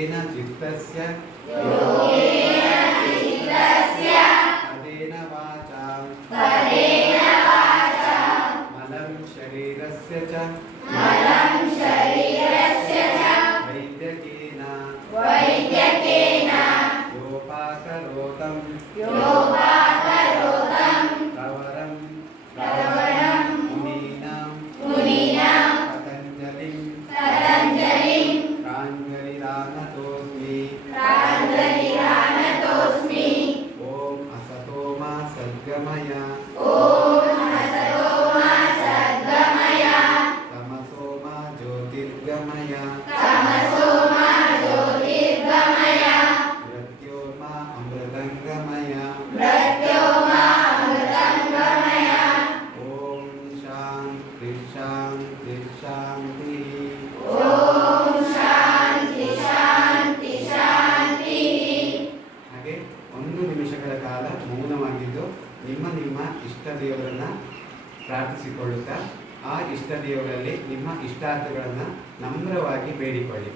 चित्तस्य पदेन वाचां मलं शरीरस्य च वैद्यकेन योपाकरोतं कवरं मुनीनां पतञ्जलिं प्राञ्जलिरानतोऽस्मि ॐ असतो मा सद्गमय तमसो मा ज्योतिर्गमय मृत्योर्मा अमृतङ्गमय ॐ शान्ति शान्ति शान्तिः ಹಾಗೆ 1 ನಿಮಿಷಗಳ ಕಾಲ ಮೌನವಾಗಿದ್ದು ನಿಮ್ಮ ಇಷ್ಟ ದೇವರನ್ನ ಪ್ರಾರ್ಥಿಸಿಕೊಳ್ಳುತ್ತಾ ಆ ಇಷ್ಟ ದೇವರಲ್ಲಿ ನಿಮ್ಮ ಇಷ್ಟಾರ್ಥಗಳನ್ನು ನಮ್ರವಾಗಿ ಬೇಡಿಕೊಳ್ಳಿ.